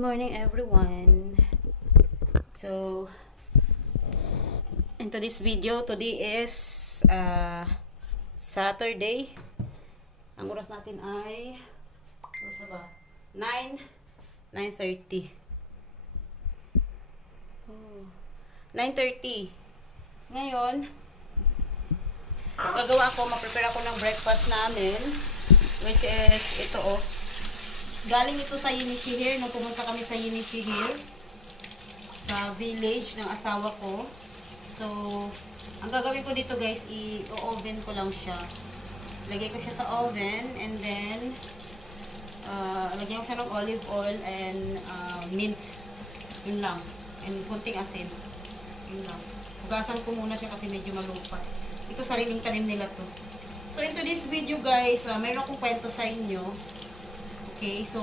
morning everyone. So into this video, today is Saturday. Ang oras natin ay oras na ba? 9:30. 9:30. Ngayon gagawa ako, ma-prepare ako ng breakfast namin, which is ito galing ito sa Yinishihir, nung pumunta kami sa Yinishihir, sa village ng asawa ko. So, ang gagawin ko dito guys, i-oven ko lang siya. Lagay ko siya sa oven, and then, lagyan ko siya ng olive oil and mint. Yun lang. And kunting asin. Yun lang. Hugasan ko muna siya kasi medyo malupat. Ito sariling tanim nila to. So, into this video guys, mayroon akong kwento sa inyo. Okay, so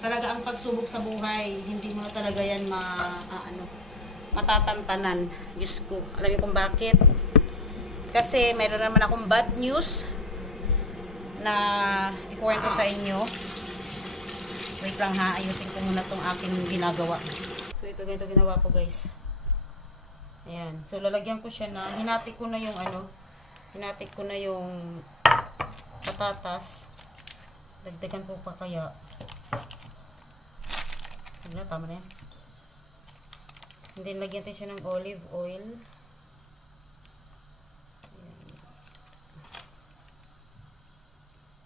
talaga ang pagsubok sa buhay, hindi mo na talaga yan matatantanan. Diyos ko, alam niyo kung bakit? Kasi mayroon naman akong bad news na ikuwento sa inyo. Wait lang ha, ayusin ko muna tong aking ginagawa. So ito ganito ginawa ko guys. Ayan, so lalagyan ko siya na, hinati ko na yung patatas. Dagdagan po pa kaya. Tama na yan. And then, lagyan natin siya ng olive oil. Ayan.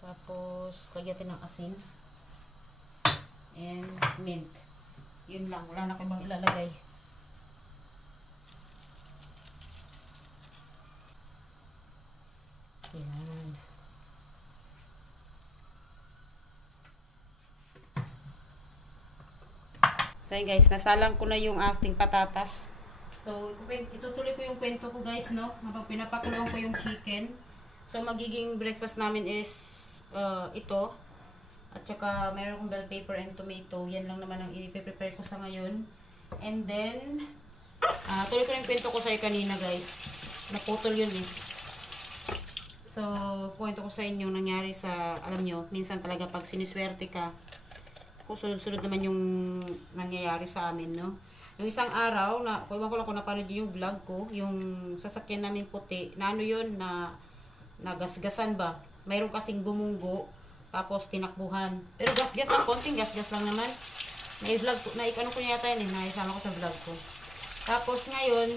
Tapos, lagyan natin ng asin. And mint. Yun lang. Wala na akong ibang ilalagay. Ayan. So yun guys, nasalang ko na yung ating patatas. So itutuloy ko yung kwento ko guys, no? Habang pinapakulong ko yung chicken. So magiging breakfast namin is ito. At saka mayroon kong bell pepper and tomato. Yan lang naman ang i-prepare ko sa ngayon. And then tuloy ko yung kwento ko sa'yo kanina guys. Naputol yun eh. So kwento ko sa inyo nangyari sa, alam nyo, minsan talaga pag siniswerte ka, kung sunod-sunod naman yung nangyayari sa amin, no? Yung isang araw, kung ko lang kung napanood yung vlog ko, yung sasakyan namin puti, na ano yun, na gasgasan ba? Mayroon kasing bumunggo, tapos tinakbuhan. Pero gasgas lang, konting gasgas lang naman. Na-vlog ko, ano ko yata yun, naisama ko sa vlog ko. Tapos ngayon,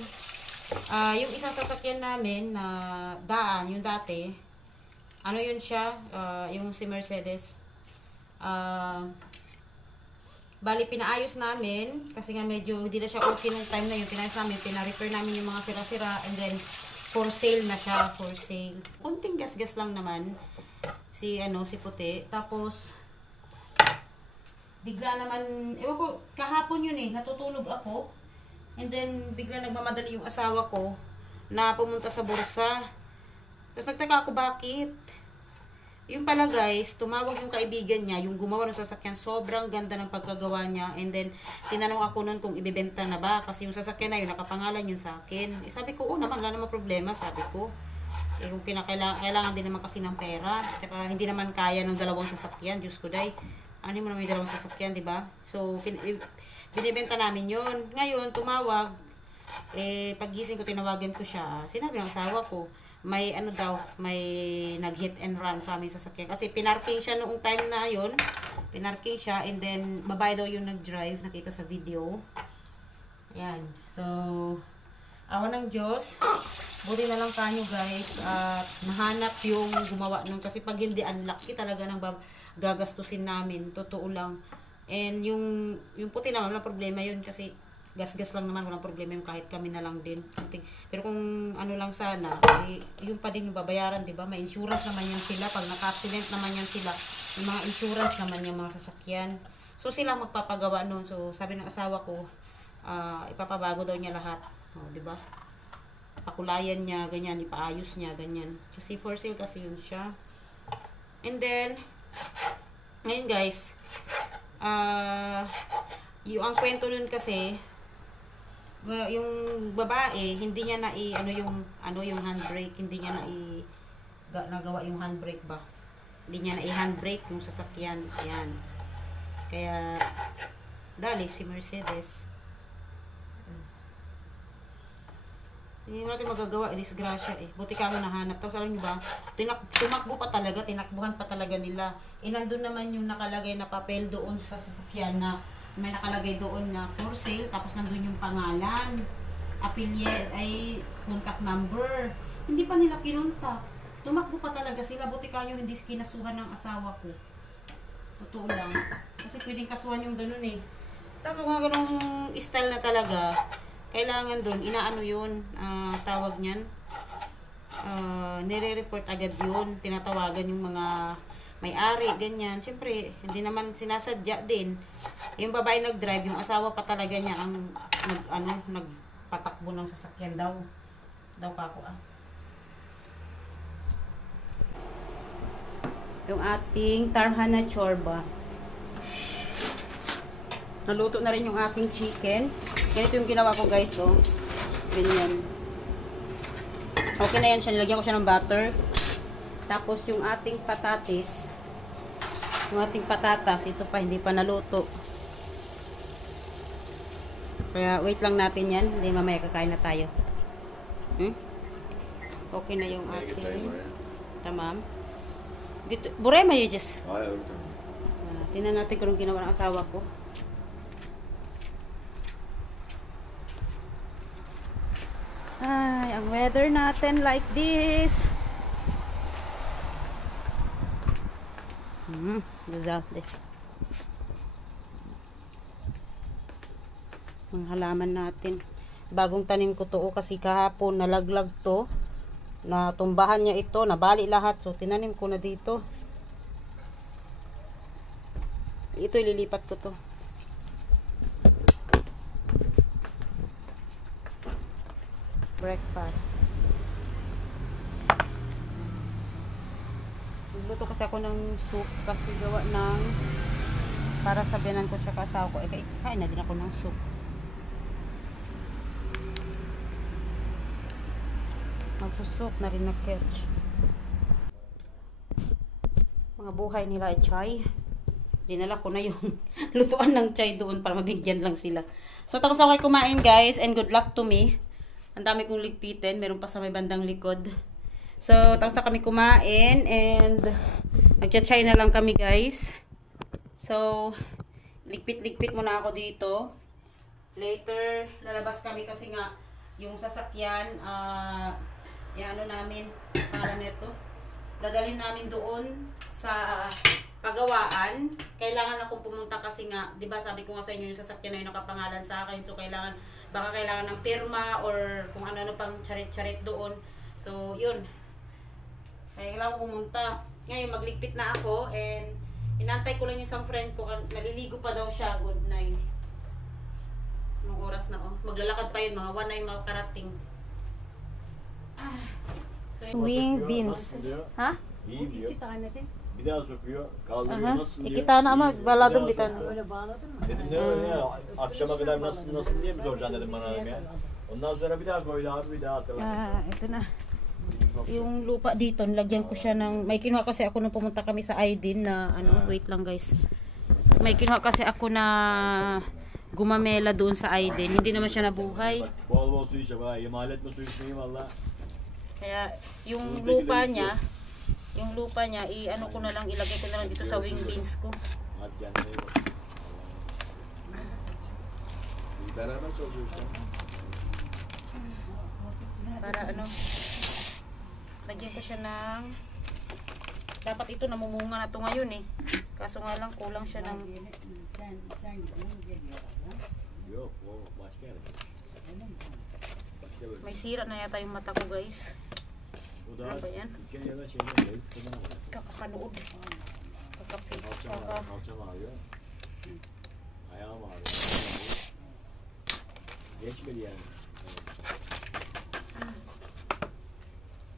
yung isang sasakyan namin na daan, yung dati, ano yun siya, yung si Mercedes, bali, pinaayos namin, kasi nga medyo hindi na siya okay nung time na yun. Pinaayos namin, pina-repair namin yung mga sira-sira, and then, for sale na siya, for sale. Kunting gas-gas lang naman, si puti. Tapos, bigla naman, ewan ko, kahapon yun eh, natutulog ako, and then, bigla nagmamadali yung asawa ko, na pumunta sa bursa. Tapos, nagtaka ako, bakit? Yung pala guys, tumawag yung kaibigan niya, yung gumawa ng sasakyan, sobrang ganda ng pagkagawa niya. And then, tinanong ako nun kung ibebenta na ba, kasi yung sasakyan na yun, nakapangalan yun sa akin. Sabi ko, naman, wala naman problema, sabi ko. Kung kailangan din naman kasi ng pera, tsaka hindi naman kaya ng dalawang sasakyan, Diyos ko day. Ano mo naman yung dalawang sasakyan, di ba? So, binibenta namin yun. Ngayon, tumawag, paggising ko, tinawagan ko siya. Sinabi ng asawa ko, may may nag-hit and run sa aming sasakyan. Kasi pinarking siya noong time na yun. Pinarking siya, and then babae daw yung nag-drive, nakita sa video. Ayan. So, awa ng Diyos, buti na lang tayo guys, at nahanap yung gumawa nun. Kasi pag hindi, unlucky talaga ng gagastusin namin. Totoo lang. And yung puti naman, wala problema yun kasi gas-gas lang naman, walang problema yung kahit kami na lang din. Pero kung ano lang sana, yun pa din yung babayaran, di ba? May insurance naman yan sila. Pag naka-accident naman yan sila, yung mga insurance naman yung mga sasakyan. So sila magpapagawa nun. So sabi ng asawa ko, ipapabago daw niya lahat. Di ba? Pakulayan niya, ganyan, ipaayos niya, ganyan. Kasi for sale kasi yun siya. And then, ngayon guys, ang kwento nun kasi, yung babae, hindi niya na yung handbrake, hindi niya na nagawa yung handbrake ba. Hindi niya na i-handbrake yung sasakyan. Ayan. Kaya, Dali, si Mercedes. Hindi natin magagawa, disgrasya eh. Buti kami nahanap. Tapos alam nyo ba, tumakbo pa talaga, tinakbuhan pa talaga nila. Nandun naman yung nakalagay na papel doon sa sasakyan na may nakalagay doon na for sale. Tapos nandun yung pangalan, affiliate, ay contact number. Hindi pa nila kinuntak. Tumakbo pa talaga sila. Buti kayo hindi kinasuhan ng asawa ko. Totoo lang. Kasi pwedeng kasuhan yung ganun eh. Tapos mga ganung style na talaga. Kailangan doon, inaano yun, tawag niyan, nire-report agad yun, tinatawagan yung mga may-ari, ganyan. Siyempre, hindi naman sinasadya din. Yung babae nag-drive, yung asawa pa talaga niya ang nagpatakbo ng sasakyan daw. Daw pa ako Yung ating tarhana chorba. Naluto na rin yung ating chicken. Ganito yung ginawa ko guys, oh. Ganyan. Okay na yan siya. Nilagyan ko siya ng butter. Tapos yung ating patatis. Yung ating patatas, ito pa, hindi pa naluto. Kaya wait lang natin yan. Hindi mamaya kakain na tayo. Okay na yung ating tamam. Burema yun, Jess. Tingnan natin kung ginawa ng asawa ko. Ay, ang weather natin like this. Gazate. Ang halaman natin. Bagong tanim ko to kasi kahapon nalaglag to. Natumbahan niya ito, nabali lahat. So tinanim ko na dito. Ito ililipat ko to. Breakfast. Nagluto kasi ako ng soup kasi gawa ng para sabihanan ko siya kasawa ko. Kain na din ako ng soup. Magsusoup na rin na catch. Mga buhay nila ay chai. Dinala ko na yung lutuan ng chai doon para mabigyan lang sila. So tapos na ako kumain guys and good luck to me. Ang dami kong ligpitin. Meron pa sa may bandang likod. So, tapos na kami kumain. And, nagcha-chai na lang kami, guys. So, ligpit-ligpit muna ako dito. Later, lalabas kami kasi nga, yung sasakyan, ano namin, pangalan nito. Dadalhin namin doon sa pagawaan. Kailangan akong pumunta kasi nga, di ba sabi ko nga sa inyo, yung sasakyan na yun nakapangalan sa akin. So, baka kailangan ng pirma or kung ano pang charit-charit doon. So, yun. Kaya kailangan pumunta. Ngayon, magligpit na ako and inantay ko lang yung isang friend ko. Naliligo pa daw siya. Good night. Anong oras na, oh. Maglalakad pa yun. Mga 1 na yung makarating. So, wing beans. Ha? İyi diyor. 2 tane de. Bir daha sokuyor. Kaldırıyor. Nasıl diyor? 2 tane ama bağladım bir tane. Öyle bağladın mı? Dedim ne öyle ya? Akşama kadar nasıl diye mi soracaksın dedim bana ya. Ondan sonra bir daha koydu abi bir daha hatırladım. Ito na. Yung lupa dito, nilagyan ko siya ng, may kinuha kasi ako nung pumunta kami sa Aydin na, wait lang guys. May kinuha kasi ako na gumamela doon sa Aydin. Hindi naman siya nabuhay. Bol bol su içe bak. İmal etme su içmeyi valla. Kaya, yung lupa niya, i-ano ko na lang, ilagay ko na lang dito sa wing beans ko. Hadi kendine iyi bak. Beraber çalışıyoruz işte. Para lagyan ko siya ng, dapat ito namumunga na to ngayon eh. Kaso nga lang, kulang siya ng, Yok o başka yerde. Başka böyle. may sira na yata yung mata ko guys. O da Ano ba yan? Kenya'da şeyde değil. Kakapanood. Kakapis. Kalçam ağrıyor. Ayağım ağrıyor. Geçmedi yani.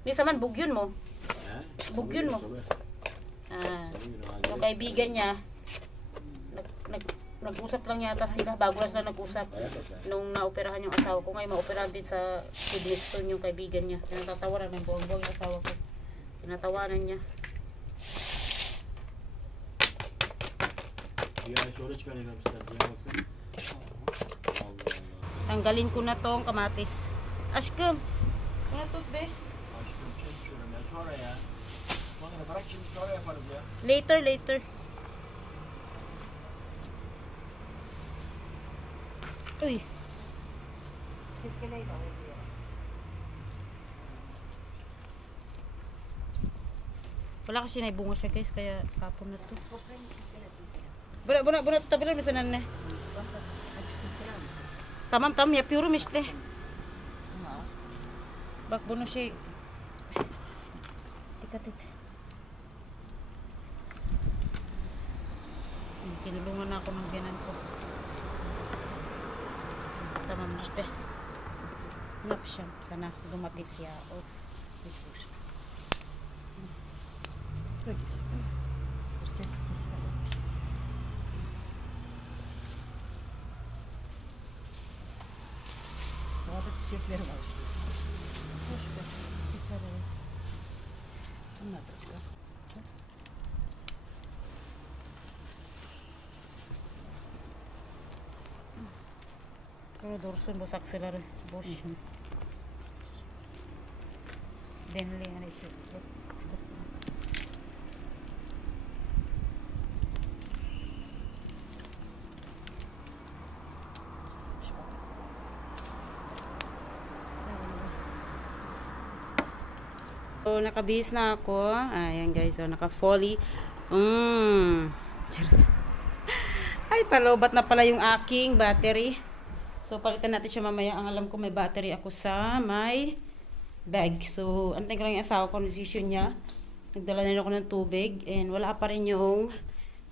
Bisa man, bugyon mo. He? Bugyon mo. Tabii. Yung kaibigan niya, nag-usap lang yata sila, bago na sila nag-usap nung naoperahan yung asawa ko. Ngayon maoperahan din sa kidney stone yung kaibigan niya. Tinatawanan ng buwang-buwang yung asawa ko. Tinatawanan niya. Bir ay sonra çıkaracağım sıkıntıya baksana. Allah Allah. Tanggalin ko na tong kamatis. Aşkım. Ano to be? Aşkım çekiyorum ya sonra ya. Bana bırak şimdi sonra yaparız ya. Later. Uy. Wala kasi naibunga siya guys, kaya kapon na to. Buna tabilan misanan na. Tamam ya puro miste. Bak buno siya. Tikatit. Kinulungan ako ng biyanan ko. Tamam miste. Nap siya. Sana dumati siya. Oh. Çiçekleri var. Hoş geldin. Çiçekleri var. Bunlar da çıkar. Pero dursun bosak sila rin. Bosh. Denli ano siya. So, nakabihis na ako. Ayan guys, so naka-folly. Charot. Ay, palobat na pala yung aking battery. So, palitan natin siya mamaya. Ang alam ko may battery ako sa may bag. So, antayin ko lang yung asawa ko, decision niya. Nagdala na ako ng tubig. And wala pa rin yung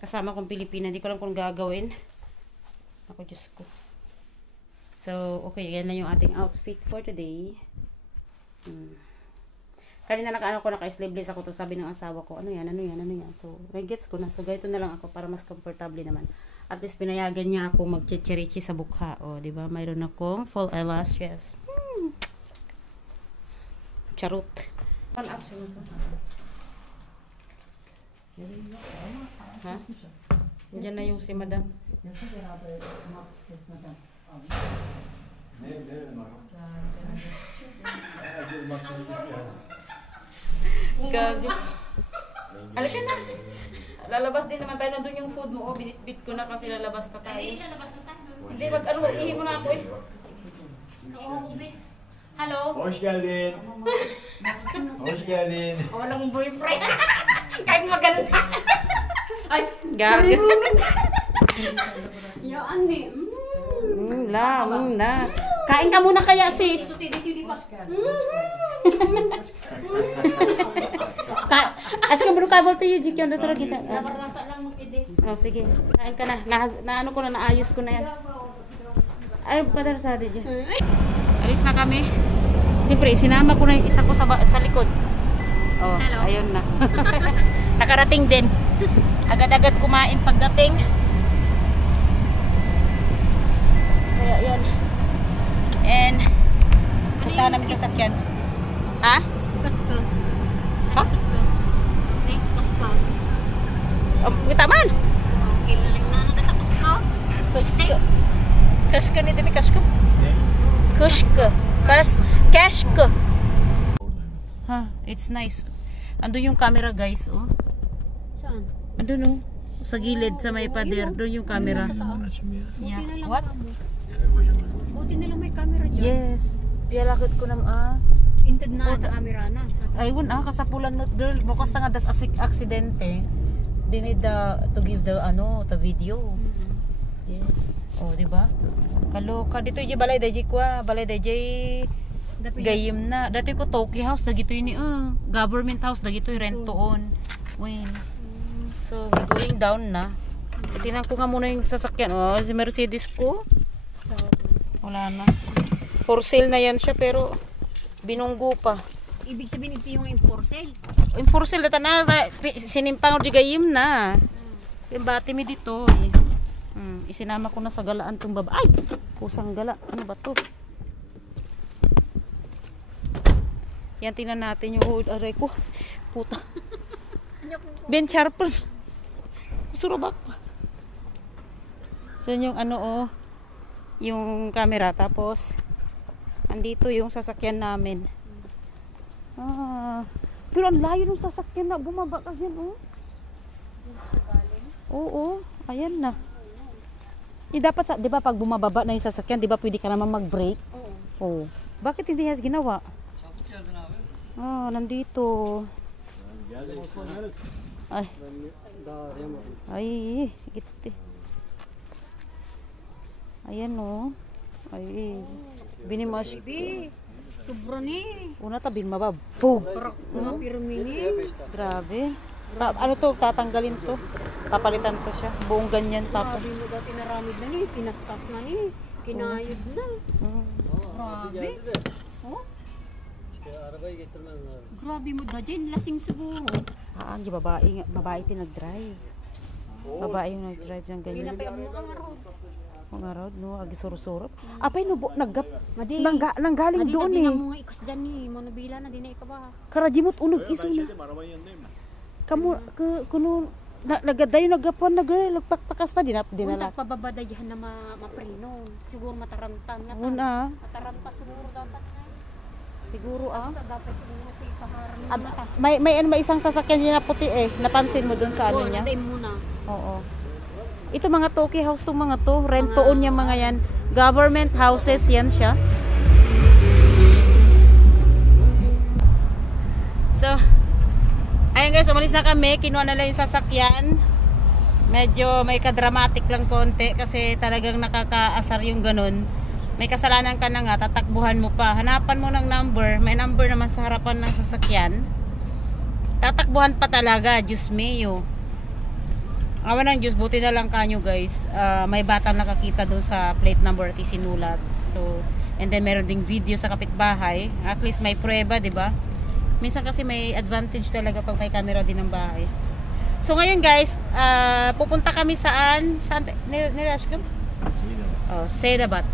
kasama kong Pilipina. Hindi ko lang kung gagawin. Ako, Diyos ko. So, okay. Yan lang yung ating outfit for today. Kanina naka-sleeveless ako to, sabi ng asawa ko, ano yan. So, may gets ko na. So, ganito na lang ako para mas comfortable naman. At least pinayagan niya ako mag-chichirichi sa bukha. O, di ba? Mayroon akong full eyelashes. Charot. Ha? Diyan na yung si madam. Gago. Halika na. Lalabas din naman tayo. Nandun yung food mo. Binitbit ko na kasi lalabas na tayo. Hindi, lalabas na tayo. Hindi, ihi mo na ako eh. Oo, Bit. Hello? Hoş geldin. Hoş geldin. Walang boyfriend. Kahit maganda. Ay, Gago. yo, Andi. La. Kain ka muna kaya sis. Tidi pa. Aska baru kabel tuh Jik yung dosura kita. Nabarasa lang mo kidi. Oh, sige. Kain ka na. Naano ko na, naayos ko na yan. Ay, padar sa atin dyan. Alis na kami. Siyempre, sinama ko na yung isa ko sa likod. Oh, Hello. ayun na. Nakarating din. Agad-agad kumain pagdating. Kaya yan. And, punta namin sa sakyan. Ha? Pasko. Ha? Pasko. Eh, Pasko. Kita man. Okay, laling na nagata Pasko. Kasko. Kasko ni demi kasko. Ne? Kushka. Kashka. Ha, it's nice. Andun yung camera guys, oh. Saan? Andun oh. Sa gilid, sa may pader. Doon yung camera. Yeah. What? Buti na lang may camera dyan. Yes. Piyalakot ko nam Inted na ang camera na. Ayun kasapulan mo girl. Bukas na nga das aksidente. They need to give the video. Yes. Oh, di ba? Kaloka dito yung balay daji kwa, balay daji gayim na. Dati ko Toki house dagito yun government house dagito yung rentoon. Win. So, we're going down na. Itinan ko nga muna yung sasakyan. Oh, si Mercedes ko. Wala na. For sale na yan siya pero binunggo pa. Ibig sabihin ito yung for sale. Yung for sale data na sinimpang or gayim na. Yung bati mi dito. Isinama ko na sa galaan tong baba. Ay! Pusang gala. Ano ba to? Yan, tingnan natin yung aray ko. Puta. Ben Charpon. Surabak. So yun yung ano oh, yung camera. Tapos, andito yung sasakyan namin. Pero ang layo ng sasakyan na bumaba ka dyan oh. Oo, ayan na. Dapat sa, 'di ba pag bumababa na yung sasakyan, 'di ba pwede ka naman mag-brake? Oo. Bakit hindi niya ginawa? Nandito. Ay. Ay, gitti. Ayan oh. Ay. Binimas. Sobra ni. Una tabing mababog. Mga pirmini. Grabe. Ano to, tatanggalin to. Papalitan to siya. Buong ganyan tapos. Grabe mo dati naramid na ni. Pinastas na ni. Kinayod na. Grabe. Oh. Grabe mo dati. Lasing siguro. Ang babae din nag-drive. Babae yung nag-drive ng Hindi na ganyan. pa yung mga road. Mga road, no? Agisurusuro. Apay no, Madi. nanggaling doon eh. Madi mga ikas dyan ni. Manubila na. Di na ikabaha. Karajimot unog iso na. Kamu kuno nagadayo nagapon nagpakpakasta dinala. Unta pababada dyan na maprino. Siguro matarantan. Una. Mataranta siguro dapat na. Siguro Sa dapat siguro ko ipaharang At, muna. may isang sasakyan din na puti eh. Napansin mo doon sa ano niya? Time muna. Oo. Ito mga Toki house tong mga to. Rentoon niya mga yan. Government houses yan siya. So, ayun guys, umalis na kami. Kinuha na lang yung sasakyan. Medyo may kadramatic lang konti kasi talagang nakakaasar yung ganun. May kasalanan ka na nga, tatakbuhan mo pa. Hanapan mo ng number. May number naman sa harapan ng sasakyan. Tatakbuhan pa talaga, Diyos mio. Awa ng Diyos, buti na lang kanyo guys. May batang nakakita doon sa plate number at isinulat. So, and then meron ding video sa kapitbahay. At least may prueba, di ba? Minsan kasi may advantage talaga pag may camera din ng bahay. So ngayon guys, pupunta kami saan? Saan? Nirashkam? Oh, Sedabat.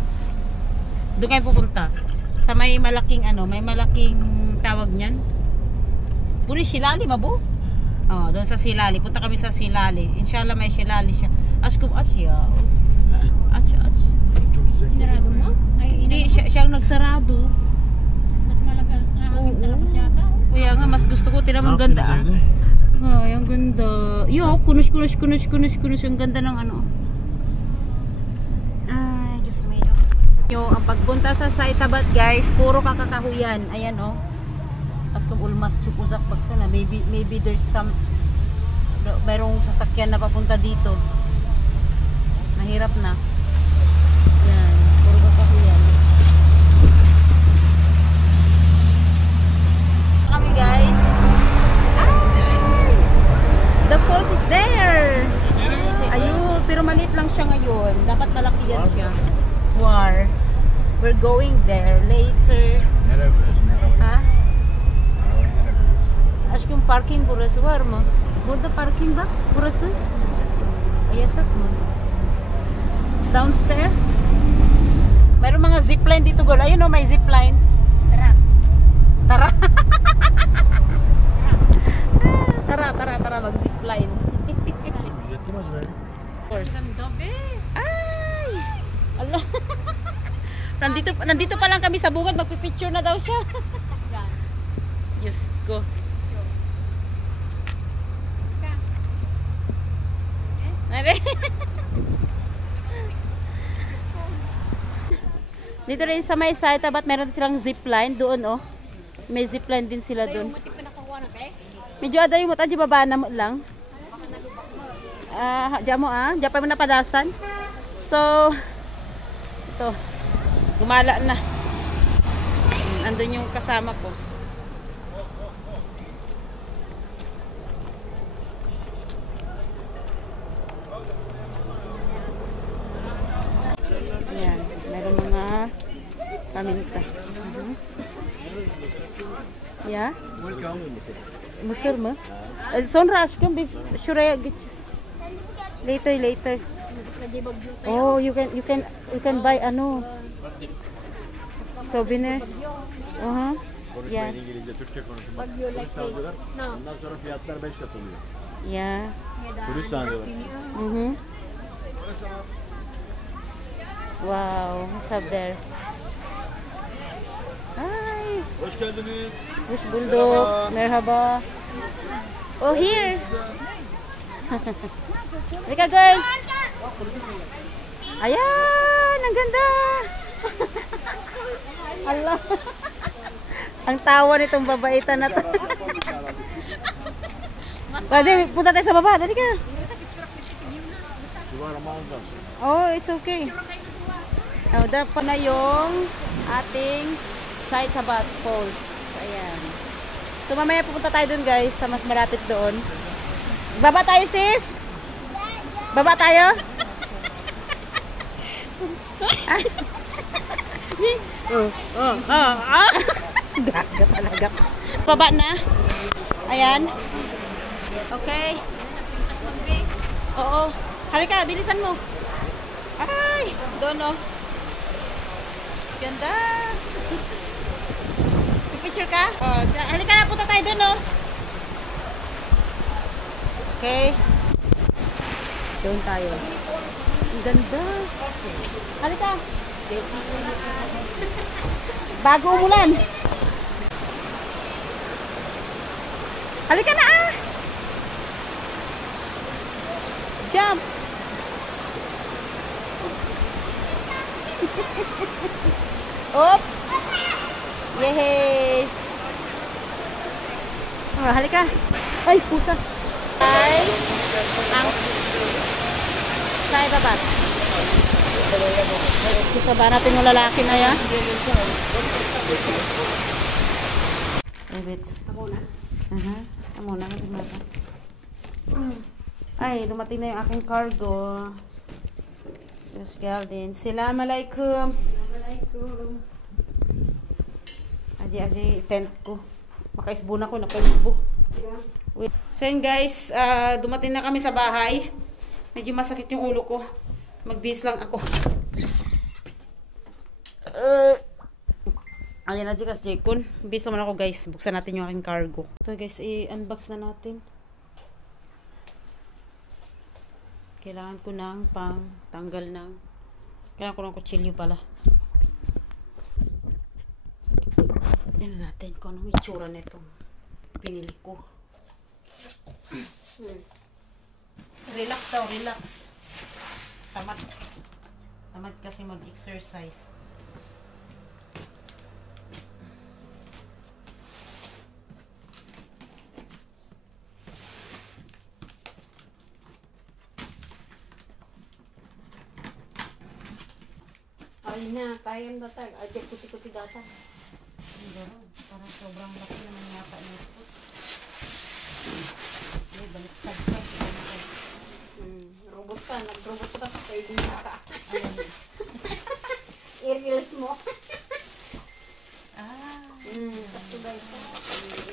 Doon kayo pupunta. Sa may malaking ano, may malaking tawag niyan. Puri Silali mabo? Oh, doon sa Silali. Punta kami sa Silali. Inshallah may Silali siya. Askum asya. Asya. Sinarado mo? Ay, Hindi, siya ang nagsarado. mas malakas na hangin sa labas yata. Kaya nga, mas gusto ko. Tinamang ganda ah. Ay, ang ganda. Yo, kunush. Ang ganda ng ano. Ay, Diyos mio. Yo, ang pagpunta sa Saitabat guys, puro kakakahuyan. Ayan oh. As kung ulmas chukusak pagsana. Maybe there's some mayroong sasakyan na papunta dito. Mahirap na. Yan, puro kakakahuyan. Kami guys. The falls is there. Ayun, pero maliit lang siya ngayon. Dapat malaki yan siya. War. We're going there later. Ha? Aşkım parking burası var mı? Burada parking bak. Burası. Yasak mı? Downstairs. Mayroong mga zipline dito girl. Ayun o, may zipline. Tara. Tara, mag-zipline. Of course. Ay! Allah. Nandito pa lang kami sa bungad, magpipicture na daw siya. Diyos ko. Dito rin sa may Saitabat, meron silang zipline doon oh. May zipline din sila doon. Medyo aday mo tayo baba na mo lang. Diyan mo diyan pa mo napadasan. So ito. Gumala na. Andun yung kasama ko. Ayan, meron mga paminta. Ya? Mısır mı? Sonra aşkım biz şuraya gideceğiz. Later. Oh, you can buy ano? Souvenir. Yeah. İngilizce, Türkçe konuşun. Bagyo like this. No. Ondan sonra fiyatlar 5 kat oluyor. Yeah. Turist zannediyorlar. Wow, what's up there? Hi, Hoş geldiniz. Bush Bulldogs. Merhaba. Oh, here. Halika, girl. Ayan, ang ganda. Allah. Ang tawa nitong babaitan na to. Pwede, punta tayo sa baba. Dali ka. Oh, it's okay. Oh, dapat na yung ating Saikabat Falls. Ayan. So, mamaya pupunta tayo dun, guys, sa mas malapit doon. Baba tayo, sis? Baba tayo? Gaga talaga. Baba na. Ayan. Okay. Oo. Halika, bilisan mo. Ay, doon oh. Ganda. Picture ka? Oh, halika na, punta tayo doon oh. Okay. Doon tayo. Ang ganda. Halika. Bago umulan. Halika na ah. Jump. Op. Yehey. Oh, halika. Ay, pusa. Ay, ang Saikabat. Isaba natin yung lalaki na yan. Ebit. Ako na. Amo na kasi mata. Ay, dumating na yung aking cargo. Yes, Galdin. Assalamualaikum. Assalamualaikum. Aji tent ko. Makaisbo na ko, nakaisbo. Wait. So yun guys, dumating na kami sa bahay. Medyo masakit yung ulo ko. Magbihis lang ako. Ayan na Jikas Jekon. Bihis naman ako guys. Buksan natin yung aking cargo. Ito guys, i-unbox na natin. Kailangan ko ng pang tanggal ng kailangan ko ng kutsilyo pala. Tignan natin kung anong itsura nitong pinili ko. Relax daw, relax. Tamad. Tamad kasi mag-exercise. Ay na, kaya ba tayo? Adyak kuti-kuti data. Parang sobrang laki naman yata nito. Okay, baliktad ka. Robot ka, nag-robot ka sa kayo din ka. Ayan. I-reels mo. Ah.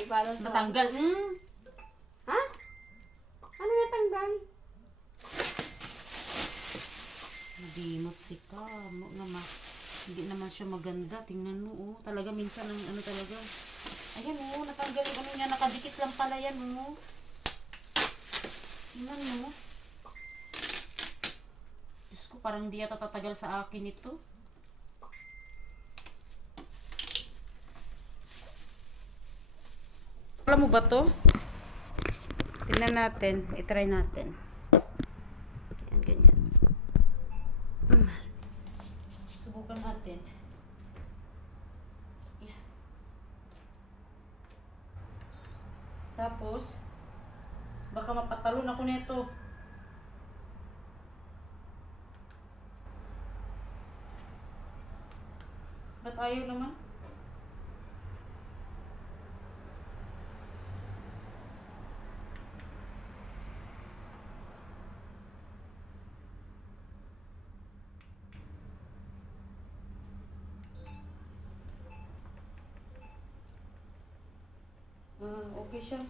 Ibalo sa... Natanggal. Ha? Ano natanggal? Nadimot si Kamo naman. Hindi naman siya maganda. Tingnan mo, oh. Talaga minsan ang ano talaga. Ayan, oh. Natanggal yung ano niya. Nakadikit lang pala yan, oh. Tingnan mo. Diyos ko, parang hindi yata tatagal sa akin ito. Alam mo ba to? Tingnan natin. I-try natin. Yan, ganyan. Subukan natin. Yeah. Tapos, baka mapatalon ako nito. Ba't ayaw naman? Okay siya.